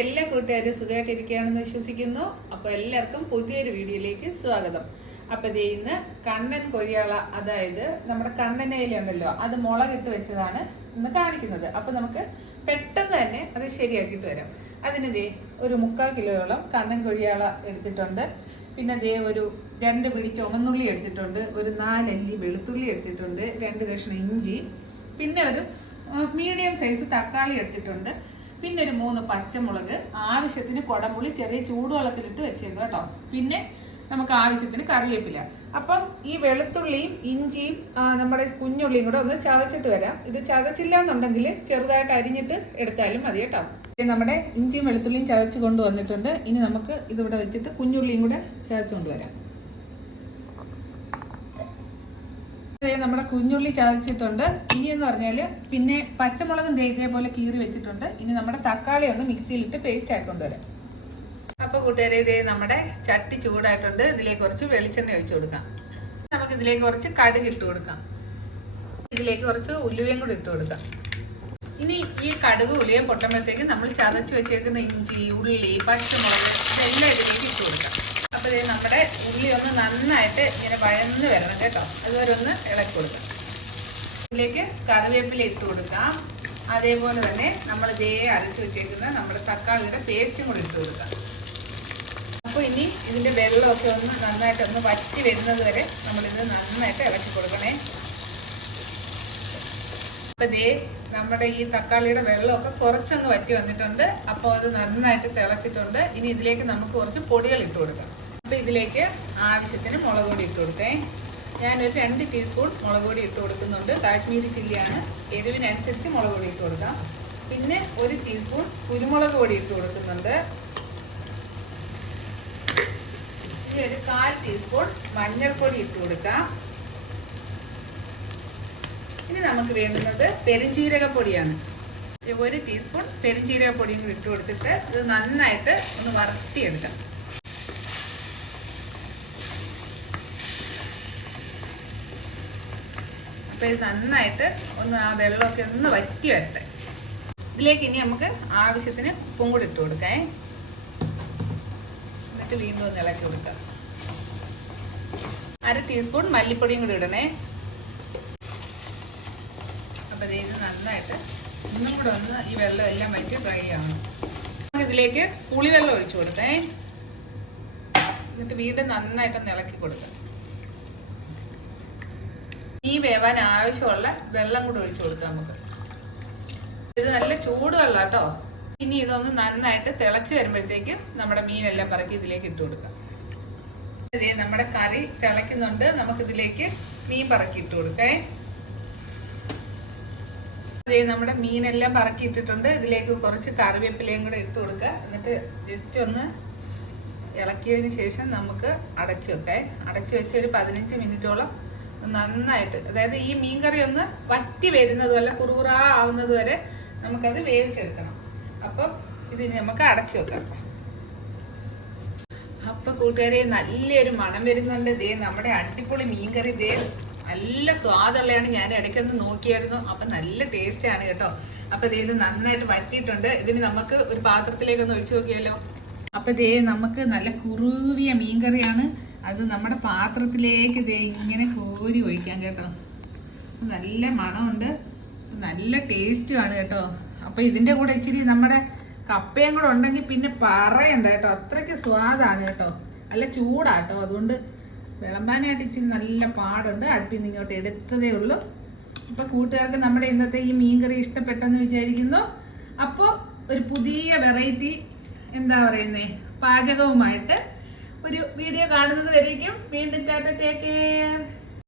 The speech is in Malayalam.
എല്ലാ കൂട്ടുകാരും സുഖമായിട്ടിരിക്കുകയാണെന്ന് വിശ്വസിക്കുന്നു. അപ്പോൾ എല്ലാവർക്കും പുതിയൊരു വീഡിയോയിലേക്ക് സ്വാഗതം. അപ്പോൾ ഇത് ഇന്ന് കണ്ണൻ കൊഴിയാള അതായത് നമ്മുടെ കണ്ണനയിലുണ്ടല്ലോ അത് മുളകിട്ട് വെച്ചതാണ് ഇന്ന് കാണിക്കുന്നത്. അപ്പോൾ നമുക്ക് പെട്ടെന്ന് തന്നെ അത് ശരിയാക്കിയിട്ട് വരാം. അതിന് ദേ ഒരു മുക്കാൽ കിലോയോളം കണ്ണൻ കൊഴിയാള എടുത്തിട്ടുണ്ട്. പിന്നെ ദേ ഒരു രണ്ട് പിടി ചുമന്നുള്ളി എടുത്തിട്ടുണ്ട് ഒരു നാലല്ലി വെളുത്തുള്ളി എടുത്തിട്ടുണ്ട് രണ്ട് കഷ്ണം ഇഞ്ചി പിന്നെ ഒരു മീഡിയം സൈസ് തക്കാളി എടുത്തിട്ടുണ്ട്. പിന്നെ ഒരു മൂന്ന് പച്ചമുളക് ആവശ്യത്തിന് കുടംപുളി ചെറിയ ചൂടുവെള്ളത്തിലിട്ട് വെച്ചേക്കും കേട്ടോ. പിന്നെ നമുക്ക് ആവശ്യത്തിന് കറിവേപ്പില. അപ്പം ഈ വെളുത്തുള്ളിയും ഇഞ്ചിയും നമ്മുടെ കുഞ്ഞുള്ളിയും കൂടെ ഒന്ന് ചതച്ചിട്ട് വരാം. ഇത് ചതച്ചില്ല എന്നുണ്ടെങ്കിൽ ചെറുതായിട്ട് അരിഞ്ഞിട്ട് എടുത്താലും മതി കേട്ടോ. നമ്മുടെ ഇഞ്ചിയും വെളുത്തുള്ളിയും ചതച്ച് കൊണ്ടുവന്നിട്ടുണ്ട്. ഇനി നമുക്ക് ഇതിവിടെ വെച്ചിട്ട് കുഞ്ഞുള്ളിയും കൂടെ ചതച്ച് കൊണ്ടുവരാം ദേ നമ്മുടെ കുഞ്ഞുള്ളി ചതച്ചിട്ടുണ്ട്. ഇനി എന്ന് പറഞ്ഞാൽ പിന്നെ പച്ചമുളകും ദേ പോലെ കീറി വെച്ചിട്ടുണ്ട്. ഇനി നമ്മുടെ തക്കാളി ഒന്ന് മിക്സിയിലിട്ട് പേസ്റ്റ് ആക്കൊണ്ട് വരാം അപ്പൊ കൂട്ടുകാരെ ഇതേ നമ്മുടെ ചട്ടി ചൂടായിട്ടുണ്ട്. ഇതിലേക്ക് കുറച്ച് വെളിച്ചെണ്ണ ഒഴിച്ചു കൊടുക്കാം. നമുക്ക് ഇതിലേക്ക് കുറച്ച് കടുക് ഇട്ട് കൊടുക്കാം. ഇതിലേക്ക് കുറച്ച് ഉലുവയും കൂടി ഇട്ട് കൊടുക്കാം. ഇനി ഈ കടുക് ഉലുവയും പൊട്ടുമ്പോഴത്തേക്ക് നമ്മൾ ചതച്ച് വെച്ചേക്കുന്ന ഇഞ്ചി ഉള്ളി പച്ചമുളക് ഇതെല്ലാം ഇതിലേക്ക് ഇട്ട് കൊടുക്കാം. അപ്പോൾ ഇത് നമ്മുടെ ഉള്ളി ഒന്ന് നന്നായിട്ട് ഇങ്ങനെ വഴന്ന് വരണം കേട്ടോ. അതുവരെ ഒന്ന് ഇളക്കി കൊടുക്കാം. ഉള്ളിലേക്ക് കറിവേപ്പില ഇട്ട് കൊടുക്കാം. അതേപോലെ തന്നെ നമ്മൾ ഇതേ അരച്ച് വെച്ചേക്കുന്ന നമ്മുടെ തക്കാളിയുടെ പേസ്റ്റും കൂടി ഇട്ട് കൊടുക്കാം. അപ്പോൾ ഇനി ഇതിന്റെ വെള്ളമൊക്കെ ഒന്ന് നന്നായിട്ട് ഒന്ന് വറ്റി വരുന്നത് വരെ നമ്മളിത് നന്നായിട്ട് ഇളക്കി കൊടുക്കണേ. അപ്പൊ ദേ നമ്മുടെ ഈ തക്കാളിയുടെ വെള്ളമൊക്കെ കുറച്ചങ്ങ് വറ്റി വന്നിട്ടുണ്ട്. അപ്പോൾ അത് നന്നായിട്ട് തിളച്ചിട്ടുണ്ട്. ഇനി ഇതിലേക്ക് നമുക്ക് കുറച്ച് പൊടികൾ ഇട്ട് കൊടുക്കാം. അപ്പൊ ഇതിലേക്ക് ആവശ്യത്തിന് മുളക് പൊടി ഇട്ട് കൊടുത്തേ. ഞാനൊരു രണ്ട് ടീസ്പൂൺ മുളക് പൊടി ഇട്ട് കൊടുക്കുന്നുണ്ട്. കാശ്മീരി ചില്ലിയാണ്. എരിവിനനുസരിച്ച് മുളക് പൊടി ഇട്ട് കൊടുക്കാം. പിന്നെ ഒരു ടീസ്പൂൺ കുരുമുളക് പൊടി ഇട്ട് കൊടുക്കുന്നുണ്ട്. ഇനി ഒരു കാൽ ടീസ്പൂൺ മഞ്ഞൾപ്പൊടി ഇട്ട് കൊടുക്കാം. ഇനി നമുക്ക് വേണ്ടുന്നത് പെരുംജീരകപ്പൊടിയാണ് ഇത് ഒരു ടീസ്പൂൺ പെരുംജീരകപ്പൊടിയും കൂടി ഇട്ട് കൊടുത്തിട്ട് ഇത് നന്നായിട്ട് ഒന്ന് വറുത്തിയെടുക്കാം. ഇത് നന്നായിട്ട് ഒന്ന് ആ വെള്ളമൊക്കെ ഒന്ന് വറ്റി വരട്ടെ. ഇതിലേക്ക് ഇനി നമുക്ക് ആവശ്യത്തിന് ഉപ്പും കൂടി ഇട്ട് കൊടുക്കാം എന്നിട്ട് വീണ്ടും ഒന്ന് ഇളക്കി കൊടുക്കാം. അര ടീസ്പൂൺ മല്ലിപ്പൊടിയും കൂടി ഇടണേ. അപ്പോൾ ഇത് നന്നായിട്ട് ഇന്നും കൂടെ ഒന്ന് ഈ വെള്ളം എല്ലാം വറ്റി ഡ്രൈ ആവണം. നമുക്ക് ഇതിലേക്ക് പുളിവെള്ളം ഒഴിച്ചു കൊടുത്തേ എന്നിട്ട് വീണ്ടും നന്നായിട്ടൊന്ന് ഇളക്കി കൊടുക്കാം. ഈ വേവാൻ ആവശ്യമുള്ള വെള്ളം കൂടെ ഒഴിച്ചു കൊടുക്കാം നമുക്ക്. ഇത് നല്ല ചൂടുവെള്ളം കേട്ടോ. ഇനി ഇതൊന്ന് നന്നായിട്ട് തിളച്ച് വരുമ്പോഴത്തേക്ക് നമ്മുടെ മീനെല്ലാം പറക്കി ഇതിലേക്ക് ഇട്ട് കൊടുക്കാം. ഇതേ നമ്മുടെ കറി തിളയ്ക്കുന്നുണ്ട്. നമുക്കിതിലേക്ക് മീൻ പറക്കി ഇട്ട് കൊടുക്കേ. അതെ നമ്മുടെ മീനെല്ലാം പറക്കി ഇട്ടിട്ടുണ്ട്. ഇതിലേക്ക് കുറച്ച് കറിവേപ്പിലയും കൂടെ ഇട്ട് കൊടുക്കുക. എന്നിട്ട് ജസ്റ്റ് ഒന്ന് ഇളക്കിയതിന് ശേഷം നമുക്ക് അടച്ചു വെക്കേ. അടച്ചു വെച്ച് ഒരു പതിനഞ്ച് മിനിറ്റോളം നന്നായിട്ട്. അതായത് ഈ മീൻകറി ഒന്ന് വറ്റി വരുന്നത് വല്ല കുറുകുറാ ആവുന്നത് വരെ നമുക്കത് വേവിച്ചെടുക്കണം. അപ്പം ഇതിന് നമുക്ക് അടച്ചു വെക്കാം. അപ്പൊ കൂട്ടുകാരെ നല്ലൊരു മണം വരുന്നുണ്ട്. ദേ നമ്മുടെ അടിപൊളി മീൻകറി. ദേ നല്ല സ്വാദുള്ളതാണ് ഞാൻ ഇടയ്ക്കൊന്ന് നോക്കിയായിരുന്നു. അപ്പൊ നല്ല ടേസ്റ്റ് ആണ് കേട്ടോ. അപ്പൊ ദേ ഇത് നന്നായിട്ട് വറ്റിയിട്ടുണ്ട്. ഇതിന് നമുക്ക് ഒരു പാത്രത്തിലേക്ക് ഒന്ന് ഒഴിച്ചു നോക്കിയാലോ? അപ്പൊ ദേ നമുക്ക് നല്ല കുറുവിയ മീൻകറിയാണ് അത് നമ്മുടെ പാത്രത്തിലേക്ക് ദേ ഇങ്ങനെ കോരി ഒഴിക്കാം കേട്ടോ. നല്ല മണമുണ്ട്. നല്ല ടേസ്റ്റുമാണ് കേട്ടോ. അപ്പം ഇതിന്റെ കൂടെ ഇച്ചിരി നമ്മുടെ കപ്പയും കൂടെ ഉണ്ടെങ്കിൽ പിന്നെ പറയണ്ട കേട്ടോ. അത്രയ്ക്ക് സ്വാദാണ് കേട്ടോ. നല്ല ചൂടാട്ടോ അതുകൊണ്ട് വിളമ്പാനായിട്ട് ഇച്ചിരി നല്ല പാടുണ്ട്. അടുപ്പിൽ നിന്ന് ഇങ്ങോട്ട് എടുത്തതേ ഉള്ളൂ. അപ്പോൾ കൂട്ടുകാർക്ക് നമ്മുടെ ഇന്നത്തെ ഈ മീൻകറി ഇഷ്ടപ്പെട്ടെന്ന് വിചാരിക്കുന്നു. അപ്പോൾ ഒരു പുതിയ വെറൈറ്റി എന്താ പറയുന്നേ? പാചകവുമായിട്ട് ഒരു വീഡിയോ കാണുന്നത് വരേക്കും. വീണ്ടും ടാറ്റ ടേക്ക് കെയർ